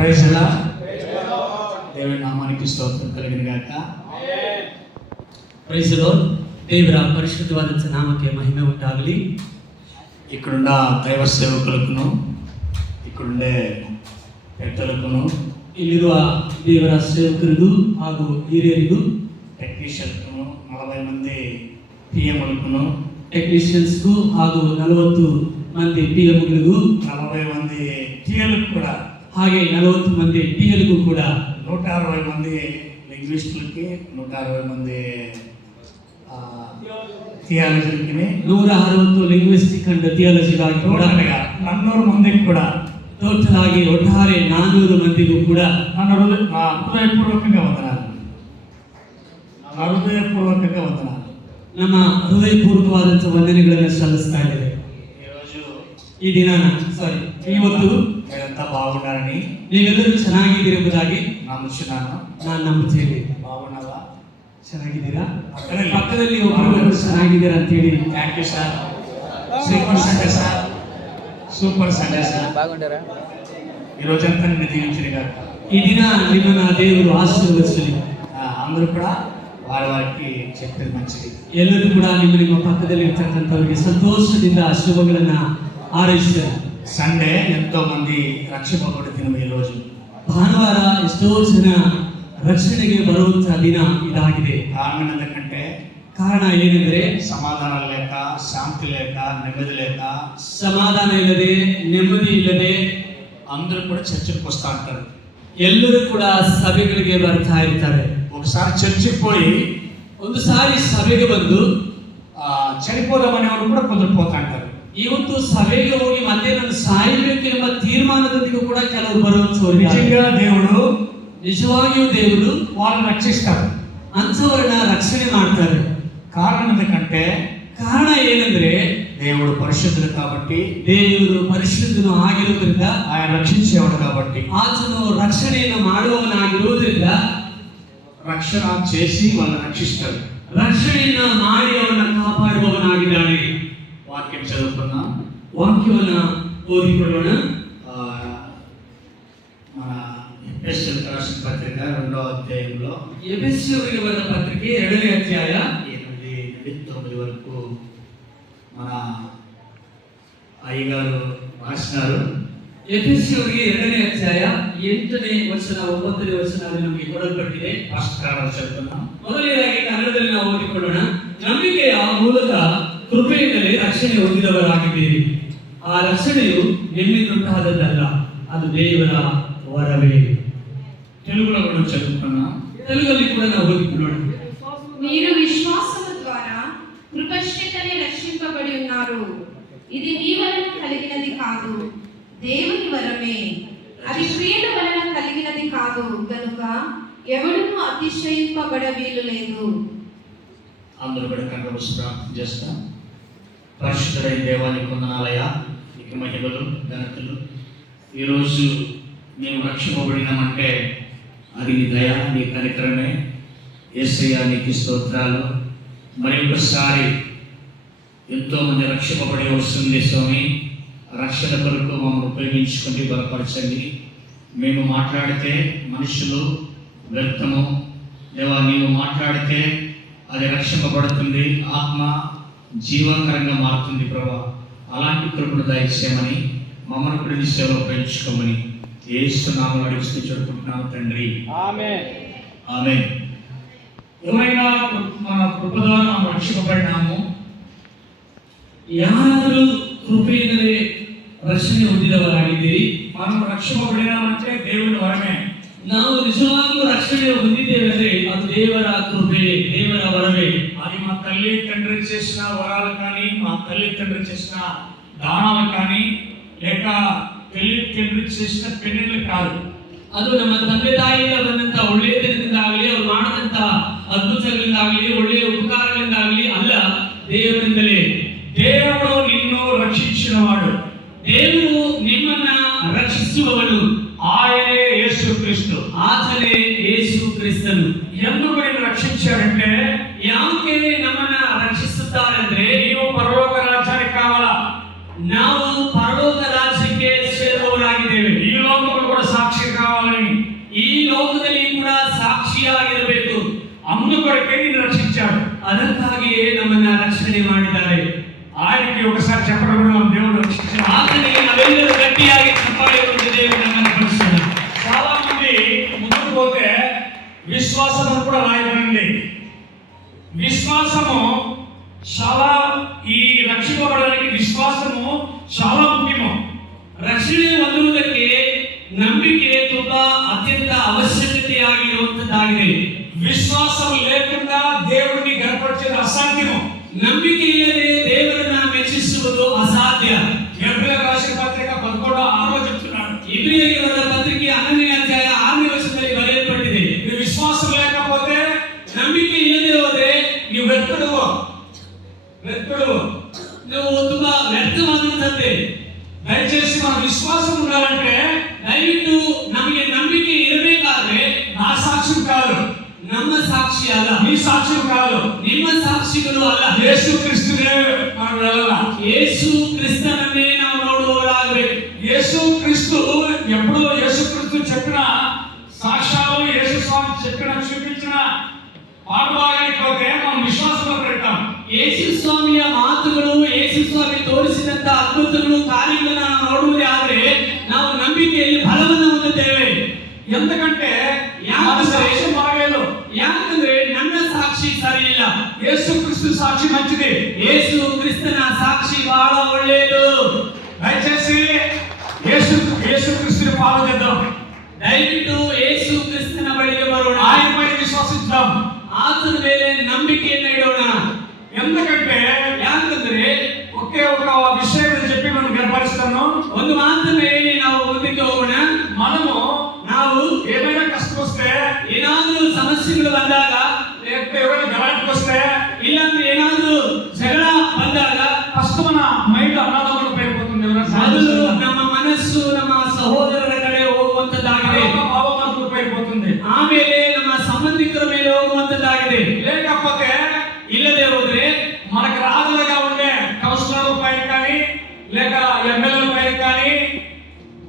Praise లా దేవుని నామానికి స్తోత్రం కలిగిన గాక. Praise Lord. ದೇವರ ಪರಿಶುದ್ಧವಾದ ನಾಮಕ್ಕೆ ಮಹಿಮೆ ಉಂಟಾಗಲಿ. ఇక్కడున్న దైవ సేవకులకును ఇక్కడుండే పెద్దలకును ಇಲ್ಲಿರುವ ದೇವರ ಸೇವಕರಿಗೂ ಹಾಗೂ ಹಿರಿಯರಿಗೂ టెక్నీషియన్కును 40 మంది పిఎంలకును ಟೆಕ್ನಿಷಿಯನ್ಸ್ಗೂ ಹಾಗೂ 40 ಮಂದಿ ಪಿಎಂಗಳಿಗೂ 40 మంది టీఎలకు కూడా ಹಾಗೆ 40 ಮಂದಿ ಟಿಎಲ್ಗೂ ಕೂಡ 160 మంది లింగ్విస్టులకి 160 మంది థియాలజీలకి 160 ಲಿಂಗ್ವಿಸ್ಟಿಕ್ ಅಂಡ್ ಥಿಯಾಲಜಿಗಾಗಿ ಕೂಡ 400 ಮಂದಿకి కూడా ಟೋಟಲ್ ಆಗಿ ಒಟ್ಟಾರೆ 400 ಮಂದಿಗೂ ಕೂಡ ನನ್ನ ಹೃದಯಪೂರ್ವಕಂగా వందనాలు. హృదయపూర్వకంగా వందనాలు. ನಮ್ಮ ಹೃದಯಪೂರ್ವಕವಾದಂತಹ ವಂದನೆಗಳನ್ನು ಸಲ್ಲಿಸ್ತಾ ಇದ್ದೇವೆ. ಈ ದಿನ ಇವತ್ತು మీరంతా బాగున్నారని ನೀವೆಲ್ಲರೂ ಚೆನ್ನಾಗಿದ್ದೀರೆಂಬುದಾಗಿ ನಾನು ನಂಬುತ್ತೇನೆ. బాగున్నావా? ಚೆನ್ನಾಗಿದ್ದೀರಾ? ಪಕ್ಕದಲ್ಲಿ ಒಬ್ಬರು ಚೆನ್ನಾಗಿದ್ದೀರಾ ಅಂತ ಹೇಳಿ. Thank you sir. Super Sunday sir, super Sunday sir. బాగుంటారా? ఈ రోజంతా నిన్ను దీవించిన గాక. ఈ ದಿನ ನಿಮ್ಮನ್ನ ದೇವರು ಆಶೀರ್ವದಿಸಲಿ. అందరూ కూడా వారికి చెప్పేది మంచిది. ಎಲ್ಲರೂ ಕೂಡ ನಿಮ್ಮ ಪಕ್ಕದಲ್ಲಿ ಇರ್ತಕ್ಕಂಥವರಿಗೆ ಸಂತೋಷದಿಂದ ಶುಭಗಳನ್ನ ಹಾರೈಸಿದ್ದಾರೆ. సండే ఎంతో మంది రక్షింపబడి దినం ఈ రోజు. ಭಾನುವಾರ ಎಷ್ಟೋ ಜನ ರಕ್ಷಣೆಗೆ ಬರುವಂತಹ ದಿನ ಇದಾಗಿದೆ. కారణం ఎందుకంటే ಕಾರಣ ಏನೆಂದರೆ సమాధానం లేక, శాంతి లేక, నెమ్మది లేక, ಸಮಾಧಾನ ಇಲ್ಲದೆ, ನೆಮ್ಮದಿ ಇಲ್ಲದೆ అందరూ కూడా చర్చకు వస్తూ ఉంటారు. ಎಲ್ಲರೂ ಕೂಡ ಸಭೆಗಳಿಗೆ ಬರ್ತಾ ಇರ್ತಾರೆ. ఒకసారి చర్చికి పోయి ಒಂದು ಸಾರಿ ಸಭೆಗೆ ಬಂದು చనిపోదామనే వాళ్ళు కూడా కొందరు పోతా అంటారు. ಇವತ್ತು ಸಭೆಗೆ ಹೋಗಿ ಮತ್ತೆ ನಾನು ಸಾಯಬೇಕು ಎಂಬ ತೀರ್ಮಾನದೊಂದಿಗೆ ಕೂಡ ಕೆಲವರು ಬರುವಂತವರು. ನಿಜವಾಗಿಯೂ ದೇವರು వాళ్ళని రక్షిస్తారు, ಅಂಥವರನ್ನ ರಕ್ಷಣೆ ಮಾಡ್ತಾರೆ. కారణం ఎందుకంటే ಕಾರಣ ಏನೆಂದ್ರೆ దేవుడు పరిశుద్ధుడు కాబట్టి, ದೇವರು ಪರಿಶುದ್ಧನು ಆಗಿರುವುದರಿಂದ, ఆయన రక్షించేవాడు కాబట్టి, ಆತನು ರಕ್ಷಣೆಯನ್ನು ಮಾಡುವವನಾಗಿರುವುದರಿಂದ రక్షణ చేసి వాళ్ళని రక్షిస్తాడు. ರಕ್ಷಣೆಯನ್ನ ಮಾಡಿ ಅವರನ್ನ ಕಾಪಾಡುವವನಾಗಿದ್ದಾನೆ. వాక్యం చదువుకున్నా, ವಾಕ್ಯವನ್ನ ಓದಿಕೊಳ್ಳೋಣ. మన ఎఫెసీయులకు రాసిన పత్రిక 2వ అధ్యాయంలో ఎఫెసీయులకు బರೆದ పత్రిక 2వ అధ్యాయ 8 నుండి 9 వరకు మన అయ్యగారు రాసినారు. ಎಫೆಸೀಯರಿಗೆ 2ನೇ ಅಧ್ಯಾಯ 8ನೇ ವಚನ 9ನೇ ವಚನ ನಮಗೆ ಕೊಡಲ್ಪಟ್ಟಿದೆ. ಭಾಷಾಕಾರ ಚದುವುದಾಂ. ಮೊದಲನೇದಾಗಿ ಕನ್ನಡದಲ್ಲಿ ನಾವು ಓದಿಕೊಳ್ಳೋಣ. ನಂಬಿಕೆಯ ಮೂಲಕ ಕೃಪೆಯಿಂದಲೇ ರಕ್ಷಣೆ ಹೊಂದಿದವರಾಗಿದ್ದೀರಿ. ಆ ರಕ್ಷಣೆಯು ನಿಮ್ಮಿಂದುಂಟಾದದ್ದಲ್ಲ, ಅದು ದೇವರ ವರವೇ. తెలుగులో కూడా చదువుకున్నాం. తెలుగులో కూడా ನಾವು ఓదిಕೊಳ್ಳೋಣ. మీరు విశ్వాసము ద్వారా కృపచేతనే రక్షింపబడి ఉన్నారు. ఇది మీ వలన కలిగినది కాదు, దేవుని వరమే. అది క్రియల వలన కలిగినది కాదు గనుక ఎవడును అతిశయింపబడ వీలు లేదు. అందరూ కూడా కనుక ప్రార్థన చేస్తాం. పరిశుద్ధుడైన దేవానికి వందనాలయ్యా, నీకు మహిమలు, ఘనతలు. ఈరోజు మేము రక్షింపబడినామంటే అది నీ దయ, నీ కనికరమే. యేసయ్యా నీకు స్తోత్రాలు. మరి ఒకసారి ఎంతోమంది రక్షింపబడి వస్తుంది స్వామి. రక్షణ కొరకు మమ్మల్ని ఉపయోగించుకుంటే బలపరచండి. మేము మాట్లాడితే మనుషులు వ్యర్థము, దేవా నీవు మాట్లాడితే అది రక్షింపబడుతుంది, ఆత్మ జీవకరంగా మారుతుంది ప్రభా. అలాంటి కృపను దయచేయమని, మమ్మల్ని కూడా నీ సేవలో ఉపయోగించుకోమని యేసు నామములో అడిగి చూడుకుంటున్నాము తండ్రి, ఆమేన్. ఆమేన్. ఎవరైనా మన కృప ద్వారా మనం రక్షింపబడినాము. ಯಾರಾದರೂ ಕೃಪೆಯಿಂದಲೇ ರಕ್ಷಣೆ ಹೊಂದಿದವರಾಗಿದ್ದೀರಿ. మనం రక్షింపబడినామంటే దేవుని వరమే. ನಾವು ನಿಜವಾಗ್ಲೂ ರಕ್ಷಣೆ ಹೊಂದಿದ್ದೇವೆಂದ್ರೆ ಅದು ದೇವರ ಕೃಪೆ, ದೇವರ ವರವೇ. అది మా తల్లి తండ్రి చేసిన వరాలు కానీ, మా తల్లి తండ్రి చేసిన దానాలు కానీ, లేక తల్లి తండ్రి చేసిన పెన్నులు కాదు. ಅದು ನಮ್ಮ ತಂದೆ ತಾಯಿಯಿಂದ ಬಂದಂತ ಒಳ್ಳೆಯದರಿಂದಾಗಲಿ, ಅವರು ಮಾಡಿದಂತ ಅದ್ಭುತಗಳಿಂದಾಗಲಿ, ಒಳ್ಳೆಯ ಉಪಕಾರಗಳಿಂದಾಗಲಿ ಅಲ್ಲ, ದೇವರಿಂದಲೇ. దేవుడు నిన్ను రక్షించినవాడు, ದೇವರು ನಿಮ್ಮನ್ನ ರಕ್ಷಿಸುವವನು. ఆయనే యేసుక్రీస్తు. ಆತನೇ ಯೇಸು ಕ್ರಿಸ್ತನು. ఎందుకు నిన్ను రక్షించాడంటే, ಯಾಕೆ ನಮ್ಮನ್ನ ರಕ್ಷಿಸುತ್ತಾರೆಂದ್ರೆ నీవు పరలోక రాజ్యానికి కావాలా, ನಾವು ಪರಲೋಕ ರಾಜ್ಯಕ್ಕೆ ಸೇರುವವರಾಗಿದ್ದೇವೆ. ఈ లోకములు కూడా సాక్షి కావాలి. ఆయనకి ఒకసారి చెప్పడం దేవుడు రక్షించిన ಆತನಿಗೆ ನಾವೆಲ್ಲರೂ ಗಟ್ಟಿಯಾಗಿ ಚಪ್ಪಾಳೆ ಕೊಟ್ಟು ದೇವರನ್ನು ಕನಪಡಿಸೋಣ. చాలా మంది ముందుకు పోతే విశ్వాసం అని కూడా రాయబడింది. విశ్వాసము చాలా ఈ రక్షింపబడడానికి విశ్వాసము చాలా ముఖ్యము. ರಕ್ಷಣೆ ಹೊಂದುವುದಕ್ಕೆ ನಂಬಿಕೆ ತುಂಬಾ ಅತ್ಯಂತ ಅವಶ್ಯಕತೆಯಾಗಿರುವಂತದ್ದಾಗಿದೆ. విశ్వాసం లేకుండా దేవుడిని గణపరిచేది అసాధ్యము. ನಂಬಿಕೆ ಇಲ್ಲದೆ ದೇವರನ್ನ ಮೆಚ್ಚಿಸುವುದು ಅಸಾಧ್ಯ. ఎబ్రియలకు రాసిన పత్రిక 11:6 చెప్తున్నాడు. ಇಬ್ರಿಯರಿಗೆ ಬರೆದ ಪತ್ರಿಕೆ 11ನೇ ಅಧ್ಯಾಯ 6ನೇ ವಚನದಲ್ಲಿ ಬರೆಯಲ್ಪಟ್ಟಿದೆ. నీ విశ్వాసం లేకపోతే ನಂಬಿಕೆ ಇಲ್ಲದೆ ಹೋದ್ರೆ నీవు వెతుకుడు ನೀವು ತುಂಬಾ ವ್ಯರ್ಥವಾದಂತದ್ದೇ. దయచేసి మన విశ్వాసం ఉండాలంటే ದಯವಿಟ್ಟು ನಮಗೆ ನಂಬಿಕೆ ಇರಬೇಕಾದ್ರೆ నా సాక్ష్యం కాదు, ನಮ್ಮ ಸಾಕ್ಷಿ ಅಲ್ಲ, నీ సాక్ష్యం కాదు, ನಿಮ್ಮ ಸಾಕ್ಷಿಗಳು ಅಲ್ಲ, యేసు క్రీస్తునే మనం వెళ్ళాలి. ಯೇಸು ಕ್ರಿಸ್ತನನ್ನೇ ನಾವು ನೋಡುವವರಾಗಬೇಕು. యేసు క్రీస్తు ఎప్పుడు యేసు క్రీస్తు చెప్పిన సాక్ష్యాలు, యేసు స్వామి చెప్పిన చూపించిన పాఠభాగానికి పోతే మనం విశ్వాసంలో పెడతాం. ಯೇಸು ಸ್ವಾಮಿಯ ಮಾತುಗಳು, ಯೇಸು ಸ್ವಾಮಿ ತೋರಿಸಿದಂತ ಅದ್ಭುತಗಳು, ಕಾರ್ಯಗಳನ್ನು ನಾವು ನೋಡುವುದೇ ಆದ್ರೆ ನಾವು ನಂಬಿಕೆಯಲ್ಲಿ ಬಲವನ್ನು ಹೊಂದುತ್ತೇವೆ. ఎందుకంటే మన సాక్ష్యం బాగలేదు. ಯಾಕಂದ್ರೆ ನನ್ನ ಸಾಕ್ಷಿ ಸರಿ ಇಲ್ಲ. యేసు క్రీస్తు సాక్షి మంచిది. ಯೇಸು ಕ್ರಿಸ್ತನ ಸಾಕ್ಷಿ ಬಹಳ ಒಳ್ಳೆಯದು. దయచేసి యేసు క్రీస్తుని ఫాలో చేద్దాం. ದಯವಿಟ್ಟು ಯೇಸು ಕ್ರಿಸ್ತನ ಬಳಿಗೆ ಬರೋಣ. ఆయనపై విశ్వసిద్దాం. ಆತನ ಮೇಲೆ ನಂಬಿಕೆಯನ್ನು ಇಡೋಣ. ఎందుకంటే ಯಾಕಂದ್ರೆ ఒకే ఒక విషయం చెప్పి మనం గర్భరిస్తాను. ಒಂದು ಮಾತನ್ನು ಹೇಳಿ ನಾವು ಮುಂದಕ್ಕೆ ಹೋಗೋಣ. ನಾವು ఏమైనా కష్టం వస్తే, ಏನಾದರೂ ಸಮಸ್ಯೆಗಳು ಬಂದಾಗ, లేకపోతే ఎవరైనా గలాటకు వస్తే, ಇಲ್ಲಾಂದ್ರೆ ಏನಾದರೂ ಜಗಳ ಬಂದಾಗ ఫస్ట్ మన మైండ్ అన్నదమ్ముల పైన పోతుంది. ಅದು ನಮ್ಮ ಮನಸ್ಸು ನಮ್ಮ ಸಹೋದರರ ಕಡೆ ಹೋಗುವಂತದ್ದಾಗಿದೆ. భావమార్పుల పైన పోతుంది. ಆಮೇಲೆ ನಮ್ಮ ಸಂಬಂಧಿಕರ ಮೇಲೆ ಹೋಗುವಂತದ್ದಾಗಿದೆ. లేకపోతే ಇಲ್ಲದೆ ಹೋದ್ರೆ మనకు రాజులుగా ఉండే కౌన్సిలర్ల పైన కానీ లేక ఎమ్మెల్యేల పైన కానీ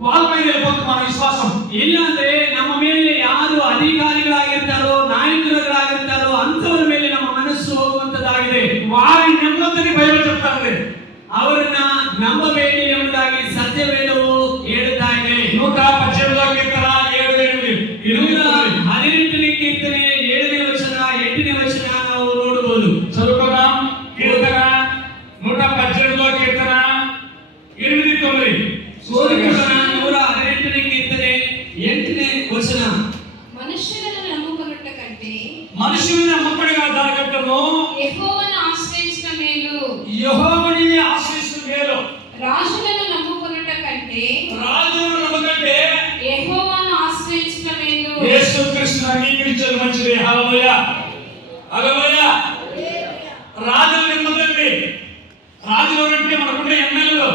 వాళ్ళ పైన వెళ్ళిపోతుంది మన విశ్వాసం. ಇಲ್ಲಾಂದ್ರೆ ನಮ್ಮ ಮೇಲೆ ಯಾರು ಅಧಿಕಾರಿಗಳಾಗಿರ್ತಾರೋ, ನಾಯಕರುಗಳಾಗಿರ್ತಾರೋ ಅಂತವರ ಮೇಲೆ ನಮ್ಮ ಮನಸ್ಸು ಹೋಗುವಂತದ್ದಾಗಿದೆ. వారిని నమ్మొద్దని బైబిల్ చెప్తాంది. ಅವರನ್ನ ನಂಬಬೇಡಿ ಎಂಬುದಾಗಿ ಸತ್ಯವೇದವು ಹೇಳುತ್ತಾ ಇದೆ. 118వ కీర్తన 7:8. 118ನೇ ಕೀರ್ತನೆ 7ನೇ ವಚನ 8ನೇ ವಚನ ನಾವು ನೋಡಬಹುದು. చదువుకుందాం. కీర్తన 118వ కీర్తన 8:9. 118ನೇ ಕೀರ್ತನೆ 8ನೇ ವಚನ. మనుషులను నమ్ముకొనుట కంటే మనుషుల్ని నమ్మకడిగా దానికంటను యెహోవాను ఆశ్రయించడం మేలు. యెహోవాని ఆశ్రయించడం మేలు. రాజులను నమ్ముకొనుట కంటే రాజులను నమ్మకంటే యెహోవాను ఆశ్రయించడం మేలు. యేసుక్రీస్తుని అంగీకరించడం మంచిది. హల్లెలూయా, హల్లెలూయా. రాజులను నమ్మకండి. రాజులు అంటే మనకుండే ఎమ్మెల్యేలు,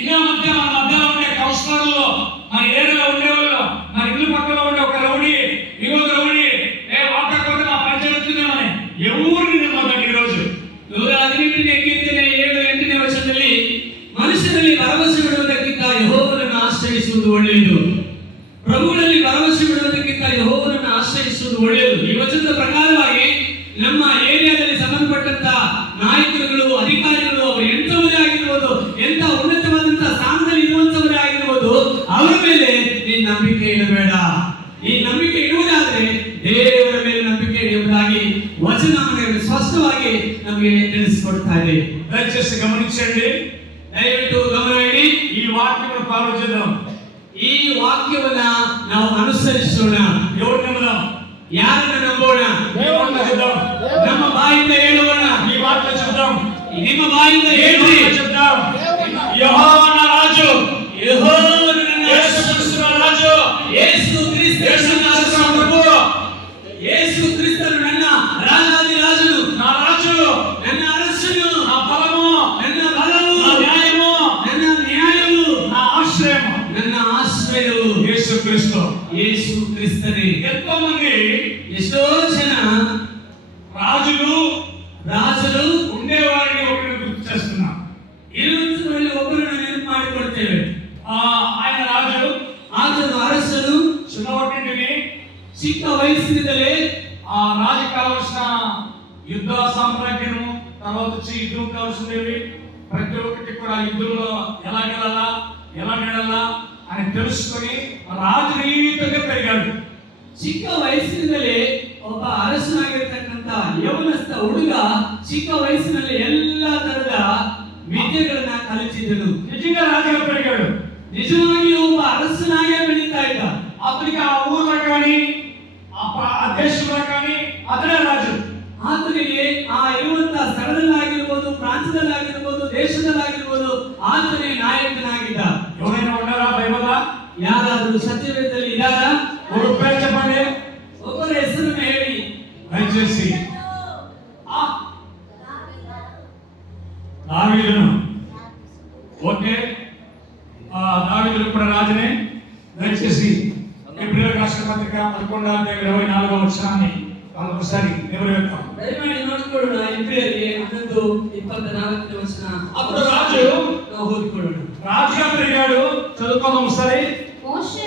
ఇంకా మధ్య మన మధ్యలో ఉండే కౌన్సిలర్లు, మన ఏరియాలో ఉండేవాళ్ళు, మన ఇల్లు పక్కన ఉండే ఒక రౌడీ, ఇంకొక రౌడీ, వాటకపోతే మా పంచాయతీ వస్తుందేమని ఎవరిని నమ్మకండి. ఈరోజు 118ನೇ ಕೀರ್ತನೆ 7-8ನೇ ವಚನದಲ್ಲಿ ಮನುಷ್ಯರಲ್ಲಿ ಭರವಸೆ ಬಿಡುವುದಕ್ಕಿಂತ ಯೆಹೋವನನ್ನು ಆಶ್ರಯಿಸುವುದು ಒಳ್ಳೆಯದು. ಪ್ರಭುಗಳಲ್ಲಿ ಭರವಸೆ ಬಿಡುವುದಕ್ಕಿಂತ ಯೆಹೋವನನ್ನು ಆಶ್ರಯಿಸುವುದು ಒಳ್ಳೆಯದು. ಈ ವಚನದ ಪ್ರಕಾರವಾಗಿ ನಮ್ಮ ಏರಿಯಾದಲ್ಲಿ ಸಂಬಂಧಪಟ್ಟಂತ ನಾಯಕರುಗಳು, ಅಧಿಕಾರಿಗಳು, ಅವರು ಎಂಥವರೇ ಆಗಿರ್ಬೋದು, ಎಂಥ ಉನ್ನತವಾದಂತ ಸ್ಥಾನದಲ್ಲಿ ಇರುವಂತವರೇ ಆಗಿರ್ಬೋದು, ಅವರ ಮೇಲೆ ನೀನು ನಂಬಿಕೆ ಇಡಬೇಡ. ಈ ನಂಬಿಕೆ ಇಡುವುದಾದ್ರೆ ದೇವರ ಮೇಲೆ ನಂಬಿಕೆ ಇಡುವುದಾಗಿ ವಚನ ನಮಗೆ ಸ್ಪಷ್ಟವಾಗಿ ನಮಗೆ ತಿಳಿಸಿಕೊಡ್ತಾ ಇದೆ. దయచేసి గమనించండి. ದಯವಿಟ್ಟು ಗಮನ ಇಡಿ. ఈ వాక్యమును ఫాలో చేద్దాం. ಈ ವಾಕ್ಯವನ್ನ ನಾವು ಅನುಸರಿಸೋಣ. ఎవరిని నమ్ముదాం? ಯಾರನ್ನ ನಂಬೋಣ? దేవుణ్ణి చెప్దాం. ನಮ್ಮ ಬಾಯಿಂದ ಹೇಳೋಣ. ఈ వాక్యం చెప్దాం. ನಿಮ್ಮ ಬಾಯಿಂದ ಹೇಳ್ರಿ. చెప్దాం. యెహోవా నా రాజు, ಯೆಹೋವನು ನನ್ನ యేసు క్రీస్తు నా రాజు, ಯೇಸು ಕ್ರಿಸ್ತನು యేసు ನನ್ನ నా ప్రభువు, ಯೇಸು ಕ್ರಿಸ್ತನು ನನ್ನ ರಾಜಾಧಿರಾಜನು, నా రాజు, ನನ್ನ ಅರಸನು, నా బలము, ನನ್ನ ಬಲವು, నా న్యాయము, ನನ್ನ ನ್ಯಾಯವು, నా ఆశ్రయము ನನ್ನ ಆಶ್ರಯವು యేసు క్రీస్తు. ಯೇಸು ಕ್ರಿಸ್ತನೇ. ఎంతో మంది ಎಷ್ಟೋ ಜನ రాజులు ఉండేవారిని ఒకరిని గుర్తు చేస్తున్నా. ಇರುವಂತರಲ್ಲಿ ಒಬ್ಬರನ್ನು ನೆನಪು ಮಾಡಿಕೊಳ್ತೇವೆ. ఆయన రాజు, ಆತನು ಅರಸನು. చిన్నవాటిని ಚಿಕ್ಕ ವಯಸ್ಸಿನಿಂದಲೇ ఆ రాజు కావలసిన యుద్ధ సామ్రాజ్యము, తర్వాత వచ్చి యుద్ధం కావాల్సినవి ప్రతి ఒక్కటి కూడా యుద్ధంలో ఎలా గెలలా ఎలా నెడలా అని తెలుసుకొని రాజనీతిగా పెరిగాడు. ಚಿಕ್ಕ ವಯಸ್ಸಿನಲ್ಲೇ ಒಬ್ಬ ಅರಸನಾಗಿರ್ತಕ್ಕಂಥ ಯೌವನಸ್ಥ ಹುಡುಗ ಚಿಕ್ಕ ವಯಸ್ಸಿನಲ್ಲಿ ಎಲ್ಲಾ ತರದ ವಿದ್ಯೆಗಳನ್ನ ಕಲಿತಿದ್ದನು. నిజంగా రాజుగా పెరిగాడు. ನಿಜವಾಗಿ ಒಬ್ಬ ಅರಸನಾಗೇ ಬೆಳೀತಾ ಇದ್ದ. అతనికి ఆ ఊర్లో కానీ ఆ దేశంలో కానీ అతడే రాజు. ಆತನಿಗೆ ಆ ಇರುವಂತಹ ಸ್ಥಳದಲ್ಲಾಗಿರ್ಬೋದು, ಪ್ರಾಂತ್ಯದಲ್ಲಾಗಿರ್ಬೋದು, ದೇಶದಲ್ಲಾಗಿರ್ಬೋದು ಆತನೇ ನಾಯಕನಾಗಿದ್ದ. ఎవరైనా ఉన్నారా బైబిల్? ಯಾರಾದರೂ ಸತ್ಯವೇದದಲ್ಲಿ ಇದ್ದಾರಾ? ఒక పేరు చెప్పండి. ಒಬ್ಬರ ಹೆಸರನ್ನು ಹೇಳಿ దయచేసి. దావీదును. ఓకే, దావీదును కూడా రాజునే. దయచేసి ఎబ్రియల్ రాష్ట్ర పత్రిక 11:24 వచనాన్ని ఒకసారి వివరిద్దాం. దయమాడి ನೋಡಿಕೊಳ್ಳೋಣ. ಇಬ್ರಿಯರಿಗೆ 11:24 ವಚನ. అప్పుడు రాజు ನಾವು ಓದಿಕೊಳ್ಳೋಣ. రాజుగా పెరిగాడు. చదువుకుందాం ఒకసారి. మోషే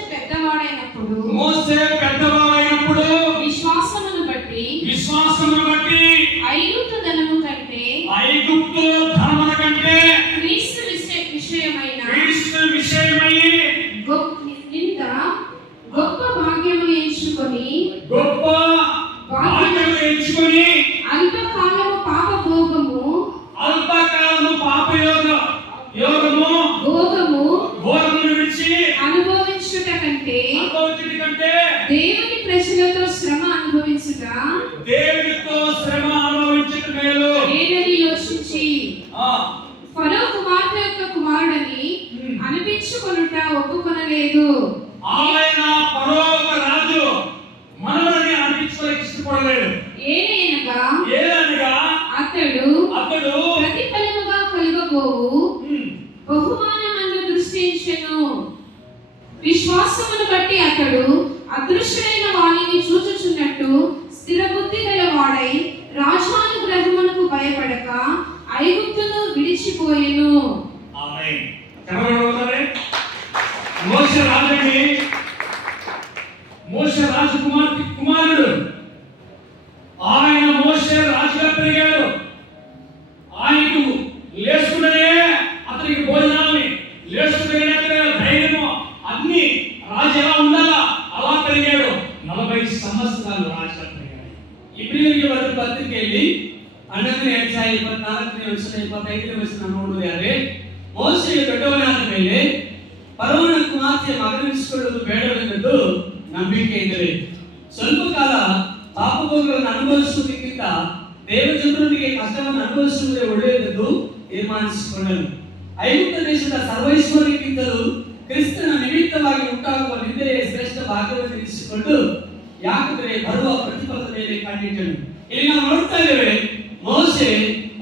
పెద్దవాడైనప్పుడు విశ్వాసమును బట్టి ఐగుప్తు ధనము కంటే క్రీస్తు విషయమై ఇంత గొప్ప భాగ్యమును ఎంచుకొని అల్పకాలము భోగము అనుభవించుట కంటే దేవుని ప్రజలతో శ్రమ అనుభవించుట మేలు ఏదని యోచించి ఫరో కుమార్తె యొక్క కుమారుడని అనిపించుకొనుట ఒప్పుకొనలేదు. ఆయన ఫరో రాజు మనవడిని అనిపించుకోలేక ఇష్టపడలేడు. ఏలనగా అతడు ప్రతిఫలముగా కలుగబోవు బహుమానమందు దృష్టించెను. విశ్వాసమును బట్టి అతడు అదృశ్యుడైన వాణిని చూచుచున్నట్టు స్థిర బుద్ధి గల వాడై రాజానుగ్రహమునకు భయపడక ఐగుప్తును విడిచిపోయెను. ఆమేన్. మోషే రాజు కుమారుడు. ఆయన మోషే రాజుగా పెరిగాడు. ఆయనకు లేచుకునే అతనికి భోజనాలని లేచుకునే ధైర్యము అన్ని రాజు ఎలా ఉండాలా అలా పెరిగాడు. 40 సంవత్సరాలు రాజుగా పెరిగాడు. ಇಬ್ರಿಯರಿಗೆ ಬರೆದ ಪತ್ರಿಕೆಯಲ್ಲಿ 11ನೇ ಅಧ್ಯಾಯ 24ನೇ ವಚನ 25ನೇ ವಚನ ನೋಡುವುದಾದರೆ ಮೋಶೆಯು ದೊಡ್ಡವನಾದ ಮೇಲೆ ಫರೋಹನ ಕುಮಾರ್ತೆಯ ಮಗನಿಸಿಕೊಳ್ಳುವುದು ಬೇಡವೆಂದು ನಂಬಿಕೆಯಿದ್ದರೆ ಸ್ವಲ್ಪ ಕಾಲ ಪಾಪಭೋಗಗಳನ್ನು ಅನುಭವಿಸುವುದಕ್ಕಿಂತ ದೇವಜನರೊಂದಿಗೆ ಕಷ್ಟವನ್ನು ಅನುಭವಿಸುವುದೇ ಒಳ್ಳೆಯದೆಂದು ತೀರ್ಮಾನಿಸಿಕೊಂಡನು. ಐಗುಪ್ತ ದೇಶದ ಸರ್ವೈಶ್ವರ್ಯಕ್ಕಿಂತಲೂ ಕ್ರಿಸ್ತನ ನಿಮಿತ್ತವಾಗಿ ಉಂಟಾಗುವ ನಿಂದೆಯ ಶ್ರೇಷ್ಠ ಭಾಗವನ್ನು ಇರಿಸಿಕೊಂಡು ಯಾಕಂದ್ರೆ ಬರುವ ಪ್ರತಿಫಲದ ಮೇಲೆ ಕಣ್ಣಿಟ್ಟನು. ಇಲ್ಲಿ ನಾವು ನೋಡ್ತಾ ಇದ್ದೇವೆ, ಮೋಶೆ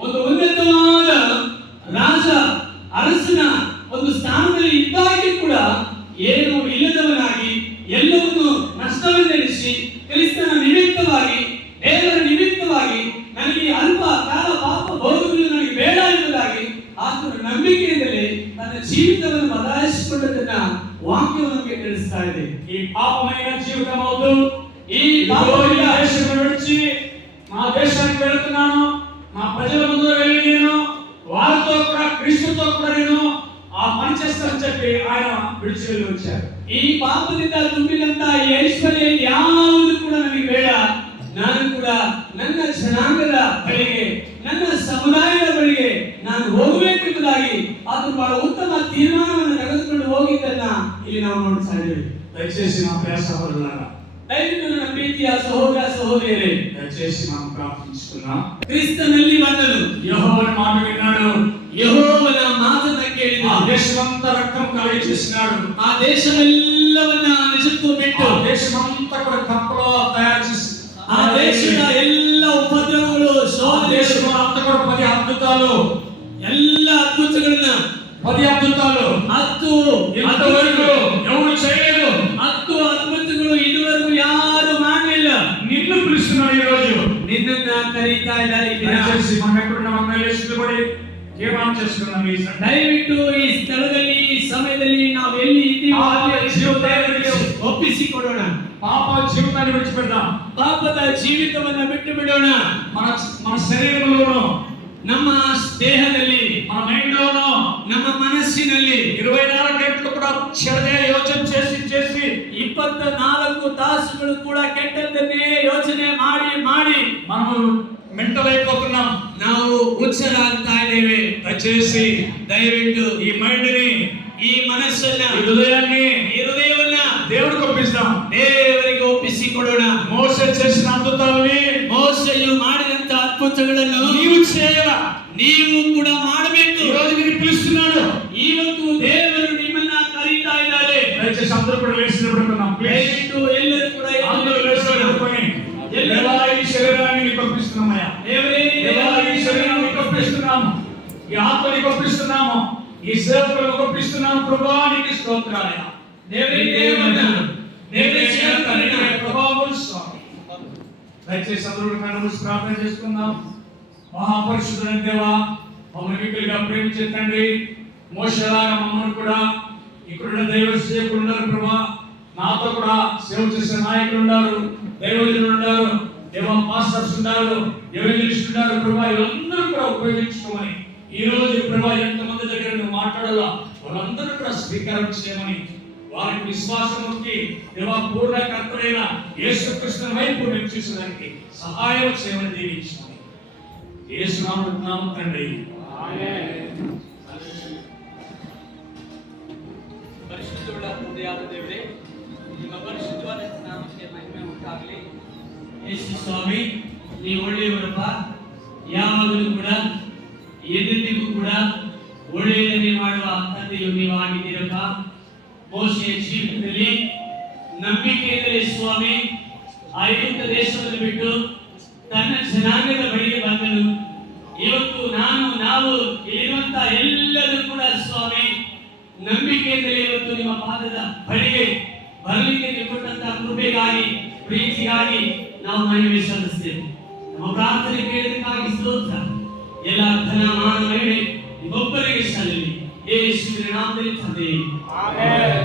ಒಂದು ಉನ್ನತವಾದ ರಾಜ ಅರಸನ ಒಂದು ಸ್ಥಾನದಲ್ಲಿ ಇದ್ದಾಗಿ ಕೂಡ ಏನು ಇಲ್ಲದವನಾಗಿ ಎಲ್ಲವನ್ನು ನಷ್ಟವೆಂದೆಣಿಸಿ ಕ್ರಿಸ್ತನ ನಿಮಿತ್ತವಾಗಿ ದೇವರ ನಿಮಿತ್ತವಾಗಿ ನನಗೆ ಅಲ್ಪ ಕಾಲ ಪಾಪ ಭೋಗಗಳು ನನಗೆ ಬೇಡ ಎಂಬುದಾಗಿ ಆತನ ನಂಬಿಕೆಯಿಂದಲೇ ತನ್ನ ಜೀವಿತವನ್ನು ಬದಲಾಯಿಸಿಕೊಂಡದನ್ನ ವಾಕ್ಯವು ನಮಗೆ ತಿಳಿಸ್ತಾ ಇದೆ. ఈ పాపమైన జీవితం అవుతూ ఈ పాపమైన దేశం విడిచి నా దేశానికి వెళ్తున్నాను, నా ప్రజల ముందు వెళ్ళి నేను వారితో కూడా క్రీస్తుతో కూడా నేను ఆ పని చేస్తానని చెప్పి ఆయన విడిచి వెళ్ళి వచ్చారు. ಈ ಪಾಪದಿಂದ ತುಂಬಿದಂತ ಈ ಐಶ್ವರ್ಯ ಯಾವುದು ಕೂಡ ನನಗೆ ಬೇಡ, ನಾನು ಕೂಡ ನನ್ನ ಜನಾಂಗದ ಬಳಿಗೆ ನನ್ನ ಸಮುದಾಯದ ಬಳಿಗೆ ನಾನು ಹೋಗಬೇಕೆಂಬುದಾಗಿ ಆತನು ಬಹಳ ಉತ್ತಮ ತೀರ್ಮಾನವನ್ನು ತೆಗೆದುಕೊಂಡು ಹೋಗಿದ್ದನ್ನ ಇಲ್ಲಿ ನಾವು ನೋಡ್ತಾ ಇದ್ದೇವೆ. దయచేసి నా ప్రియ సహోదరులారా, ದಯವಿಟ್ಟು ನನ್ನ ಪ್ರೀತಿಯ ಸಹೋದರ ಸಹೋದರಿಯರೇ, దయచేసి మనం ప్రార్థించుకున్నాం. ಕ್ರಿಸ್ತನಲ್ಲಿ ಬಂದನು, యెహోవా మాట విన్నాడు, ಯೆಹೋವನ ಮಾತನ್ನ ಕೇಳಿದನು, ఆ దేశమంతా రక్తం కలుగ చేసినాడు, ಆ ದೇಶವೆಲ್ಲವನ್ನ ನಿಜಕ್ಕೂ ಬಿಟ್ಟು ఆ దేశమంతా కూడా కప్పలో తయారు చేసి ಆ ದೇಶದ ಎಲ್ಲ ಉಪದ್ರವಗಳು దేశం అంతా కూడా 10 అద్భుతాలు, ಎಲ್ಲ ಅದ್ಭುತಗಳನ್ನ 10 అద్భుతాలు 10 ఇంతవరకు ఎవరు చేయలేదు. 10 అద్భుతಗಳು ఇదివరకు ಯಾರು ಮಾಡಲಿಲ್ಲ. నిన్ను పిలుస్తున్నాడు ఈ రోజు, నిన్నನ್ನ కరీತಾ ಇದ್ದಾರೆ. దయచేసి మనం ఎక్కడున్నా మన లేచిపడి తీర్మానం చేసుకున్నాం. ఈ ದಯವಿಟ್ಟು ಈ ಸ್ಥಳದಲ್ಲಿ ಈ ಸಮಯದಲ್ಲಿ ನಾವು ಎಲ್ಲಿ ಇದ್ದೀವಿ ಒಪ್ಪಿಸಿಕೊಡೋಣ. పాప జీవితాన్ని విడిచిపెడదాం. ಪಾಪದ ಜೀವಿತವನ್ನ ಬಿಟ್ಟು ಬಿಡೋಣ. మన శరీరంలోనూ ನಮ್ಮ ದೇಹದಲ್ಲಿ మన మైండ్ లోನು ನಮ್ಮ ಮನಸ್ಸಿನಲ್ಲಿ 24 ಗಂಟೆಗಳು ಕೂಡ చెడే ಯೋಚನೆ చేసి 24 ತಾಸುಗಳು ಕೂಡ ಕೆಟ್ಟದ್ದನ್ನೇ ಯೋಚನೆ ಮಾಡಿ మనం మెంటల్ అయిపోతున్నాం, ನಾವು ಹುಚ್ಚರಾಗ್ತಾ ಇದ್ದೇವೆ. దయచేసి ದಯವಿಟ್ಟು ఈ మైండ్ ని, ಈ ಮನಸ್ಸನ್ನ, ఈ హృదయాన్ని ಹೃದಯವನ್ನ దేవుడికి ఒప్పిస్తాం. ದೇವರಿಗೆ ಒಪ್ಪಿಸಿಕೊಡೋಣ. మోసే చేసిన అద్భుతాలని, ಮೋಸೆಯು ಮಾಡಿದಂತ ಅದ್ಭುತಗಳನ್ನು నీవు చేయాల, ನೀವು ಕೂಡ ಮಾಡಬೇಕು. ఈ రోజు మీరు పిలుస్తున్నాడు. ಇವತ್ತು ದೇವರು ನಿಮ್ಮನ್ನ ಕರೀತಾ ಇದ್ದಾರೆ. దయచేసి అందరూ కూడా లేచి నిలబడుకుందాం. ದಯವಿಟ್ಟು ಎಲ್ಲರೂ ಕೂಡ అందరూ లేచి నిలబడుకొని, దేవా ఈ శరీరాన్ని నీకు ఒప్పిస్తున్నామయ్యా, దేవా ఈ శరీరాన్ని నీకు ఒప్పిస్తున్నాము, ఈ ఆత్మని ఒప్పిస్తున్నాము, ఈ సేవకులను ఒప్పిస్తున్నాము ప్రభువా, నీకు స్తోత్రాలయ్యా. దయచేసి అందరూ కళ్ళు మూసి ప్రార్థన చేసుకుందాం. మహాపరిశుద్ధుడైన దేవా, మమ్మల్ని మిక్కులుగా ప్రేమించే తండ్రి, మోషేలాగా మమ్మల్ని కూడా ఇక్కడున్న దైవ సేవకులు ఉన్నారు ప్రభా, నాతో కూడా సేవ చేసే నాయకులు ఉన్నారు, దైవజనులు ఉన్నారు, దేవా మాస్టర్స్ ఉన్నారు, ఎవెంజలిస్ట్ ఉన్నారు ప్రభా, వీళ్ళందరూ కూడా ఉపయోగించుకోమని, ఈ రోజు ప్రభా ఎంతమంది దగ్గర నువ్వు మాట్లాడాలా వాళ్ళందరూ కూడా స్వీకారం చేయమని, వారికి విశ్వాసముకి దేవా పూర్ణకర్తలైన యేసుక్రీస్తు వైపు మేము చూసేదానికి సహాయం చేయమని దీవించమని యేసు నామమున తండ్రి, ఆమేన్. ಪರಿಶುದ್ಧವುಳ್ಳ ಹೃದಯದ ದೇವರೇ, ನಿಮ್ಮ ಪರಿಶುದ್ಧವಾದ ನಾಮಕ್ಕೆ ಮಹಿಮೆ ಉಂಟಾಗಲಿ. ಯೇಸು ಸ್ವಾಮಿ, ನೀವು ಒಳ್ಳೆಯವರಪ್ಪ. ಯಾವಾಗಲೂ ಕೂಡ ಎಂದೆಂದಿಗೂ ಕೂಡ ಒಳ್ಳೆಯದನ್ನೇ ಮಾಡುವ ತಂದೆಯು ನೀವು ಆಗಿದ್ದೀರಪ್ಪ. ಮೋಶೆಯ ಜೀವಿತದಲ್ಲಿ ನಂಬಿಕೆಯಿಂದಲೇ ಸ್ವಾಮಿ ಐಗುಪ್ತ ದೇಶವನ್ನು ಬಿಟ್ಟು ತನ್ನ ಜನಾಂಗದ ಬಳಿಗೆ ಬಂದನು. ಇವತ್ತು ನಾವು ಇಲ್ಲಿರುವಂತ ಎಲ್ಲರೂ ಕೂಡ ಸ್ವಾಮಿ ನಂಬಿಕೆಯಿಂದಲೇ ಇವತ್ತು ನಿಮ್ಮ ಪಾದದ ಬಳಿಗೆ ಬರಲಿಕ್ಕೆ ನೀವು ಕೊಟ್ಟಂತಹ ಕೃಪೆಗಾಗಿ, ಪ್ರೀತಿಗಾಗಿ ನಾವು ಮಹಿಮೆ ಸಲ್ಲಿಸ್ತೇವೆ. ನಮ್ಮ ಪ್ರಾರ್ಥನೆ ಕೇಳಿದಕ್ಕಾಗಿ ಸ್ತೋತ್ರ. ಎಲ್ಲ ಧನ ಮಾನ ಮಹಿಮೆ ನಿಮ್ಮೊಬ್ಬರಿಗೆ ಸಲ್ಲಲಿ. ಯೇಸುವಿನ ನಾಮದಲ್ಲಿ ತಂದೆಯೇ, ಆಮೆನ್.